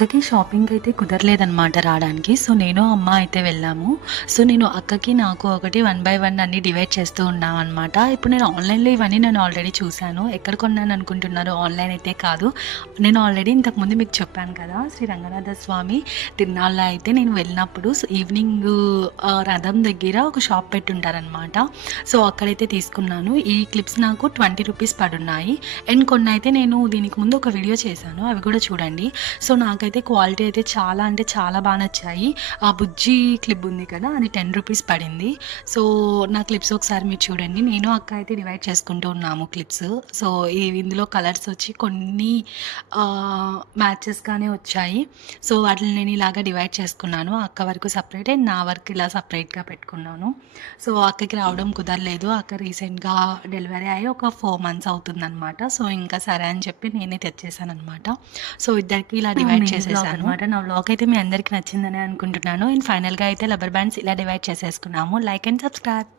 అక్కకి షాపింగ్‌కి అయితే కుదరలేదనమాట రాడానికి. సో, నేను, అమ్మ అయితే వెళ్ళాము. సో, నేను అక్కకి, నాకు ఒకటి 1 బై 1 అన్నీ డివైడ్ చేస్తూ ఉన్నామనమాట. ఇప్పుడు నేను ఆన్‌లైన్‌లో ఇవన్నీ నేను ఆల్రెడీ చూసాను. ఎక్కడ కొన్నాననుకుంటున్నారు? ఆన్‌లైన్ అయితే కాదు. నేను ఆల్రెడీ ఇంతకుముందు మీకు చెప్పాను కదా! శ్రీ రంగనాథ స్వామి తిరునాళ్ళలో అయితే నేను వెళ్ళినప్పుడు ఈవినింగు రథం దగ్గర ఒక షాప్ పెట్టుంటారనమాట. సో, అక్కడైతే తీసుకున్నాను. ఈ క్లిప్స్ నాకు 20 రూపీస్ పడున్నాయి. అండ్ కొన్నయితే నేను దీనికి ముందు ఒక వీడియో చేశాను. అవి కూడా చూడండి. సో, నాకైతే క్వాలిటీ అయితే చాలా అంటే చాలా బా నచ్చాయి. ఆ బుజ్జి క్లిప్ ఉంది కదా! అది 10 రూపీస్ పడింది. సో, నా క్లిప్స్ ఒకసారి మీరు చూడండి. నేను, అక్క అయితే డివైడ్ చేసుకుంటూ ఉన్నాము క్లిప్స్. సో, ఇందులో కలర్స్ వచ్చి కొన్ని మ్యాచెస్‌గానే వచ్చాయి. సో, వాటిని నేను ఇలాగ డివైడ్ చేసుకున్నాను. అక్క వరకు సెపరేట్ అండ్ నా వరకు ఇలా సెపరేట్‌గా పెట్టుకున్నాను. సో, అక్కకి రావడం కుదరలేదు. అక్క రీసెంట్‌గా డెలివరీ అయ్యి ఒక 4 మంత్స్ అవుతుందనమాట. సో, ఇంకా సరే అని చెప్పి నేనే తెచ్చేసాననమాట. సో, ఇద్దరికి ఇలా డివైడ్ చేసేసాను. నా వ్లాగ్ అయితే మీ అందరికి నచ్చిందనే అనుకుంటున్నాను. అండ్ ఫైనల్‌గా అయితే రబ్బర్ బ్యాండ్స్ ఇలా డివైడ్ చేసేసుకున్నాము. Like and subscribe.